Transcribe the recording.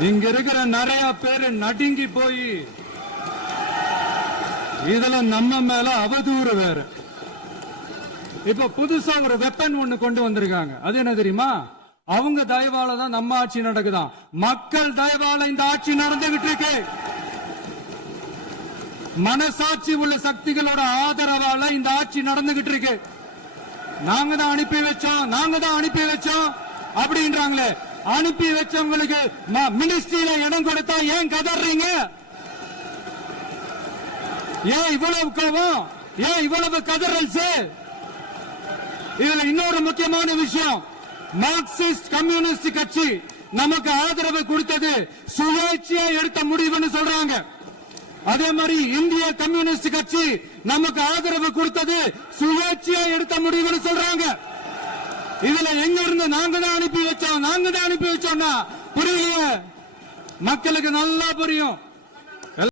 இங்க இருக்கிற நிறைய பேரு நடுங்கி போய் இதுல நம்ம மேல அவதூறு வேற. இப்ப புதுசா ஒரு வெப்பன் ஒண்ணு கொண்டு வந்திருக்காங்க. அது என்ன தெரியுமா? அவங்க தயவால தான் நம்ம ஆட்சி நடக்குதான். மக்கள் தயவால இந்த ஆட்சி நடந்துகிட்டு இருக்கு. மனசாட்சி உள்ள சக்திகளோட ஆதரவால இந்த ஆட்சி நடந்துகிட்டு இருக்கு. நாங்க தான் அனுப்பி வச்சோம் அப்படின்றாங்களே. அனுப்பி வச்சவங்களுக்கு மினிஸ்ட்ரியில இடம் கொடுத்தா ஏன் கதறீங்க? ஏன் இவ்வளவு கோபம்? ஏன் இவ்வளவு கதறல்? இதுல இன்னொரு முக்கியமான விஷயம், மார்க்சிஸ்ட் கம்யூனிஸ்ட் கட்சி நமக்கு ஆதரவு கொடுத்தது சுயேட்சையா எடுத்த முடிவுன்னு சொல்றாங்க. அதே மாதிரி இந்திய கம்யூனிஸ்ட் கட்சி நமக்கு ஆதரவு கொடுத்தது சுயேட்சையா எடுத்த முடிவுன்னு சொல்றாங்க. இதுல எங்க இருந்து நாங்க தான் அனுப்பி வச்சோம்னா புரியலையே. மக்களுக்கு நல்லா புரியும்.